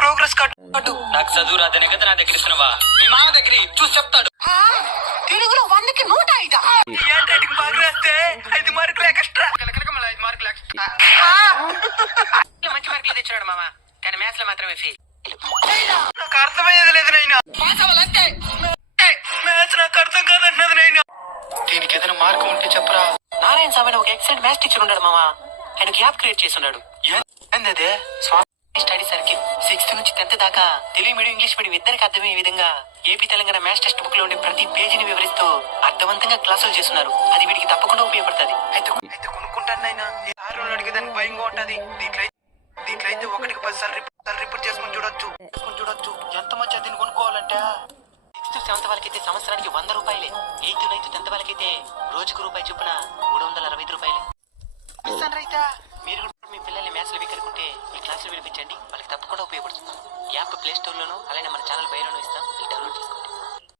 Progress card నాకు చదువు రాదనే కదా నా దగ్గర ఇస్తున్నావా మీ మామ దగ్గర చూసి చెప్తాడు. తెలుగులో 100కి 105. హ్యాండ్ రైటింగ్ బాగా రాస్తే 5 మార్కులు ఎక్స్ట్రా. 5 మార్కులు ఎక్స్ట్రా. మంచి మార్కులు తెచ్చాడు మామ, కానీ మ్యాథ్స్ లో మాత్రమే ఫెయిల్. నాకు అర్థమయ్యేది లేదు నైనా. మ్యాథ్స్ నాకు అర్థం కాదంటున్నది నైనా. దీనికి ఏదైనా మార్గం ఉంటే చెప్పరా. నారాయణ స్వామి ఒక ఎక్సలెంట్ మ్యాథ్స్ టీచర్ ఉన్నాడు మామ, ఆయనకి యాప్ క్రియేట్ చేసి ఉన్నాడు. ఏందదే స్వామి స్టడీ సర్కిల్ 6th నుంచి 10th దాకా తెలుగు మీడియం ఇంగ్లీష్ మీడియం ఇద్దరికి అర్థమయ్యే విధంగా AP Telangana maths text book లో ఉండే ప్రతి పేజీని వివరిస్తూ అర్థవంతంగా క్లాసులు చేస్తున్నారు. అది వీడికి తప్పకుండా ఉపయోగపడుతుంది. అయితే కొనుక్కుంటానైనా అడిగేదానికి భయంగా ఉంటది. దీంట్లో అయితే 1కి 10 సార్లు రిపోర్ట్ చేసుకుని చూడొచ్చు. ఎంత మంచి దీన్ని కొనుక్కోవాలంటే 6th 7th వాళ్ళకైతే సంవత్సరానికి 100 రూపాయలే. 8th 9th 10th వాళ్ళకైతే రోజుకు రూపాయి చొప్పున 365 రూపాయలే. రైతా మీరు కూడా మీ పిల్లల్ని మ్యాథ్స్ లో వీక్ అనుకుంటే ఈ క్లాసులు వినిపించండి, వాళ్ళకి తప్పకుండా ఉపయోగపడుతుంది. యాప్ ప్లే స్టోర్ లోను అలానే మన ఛానల్ బయోలోనూ ఇస్తాం.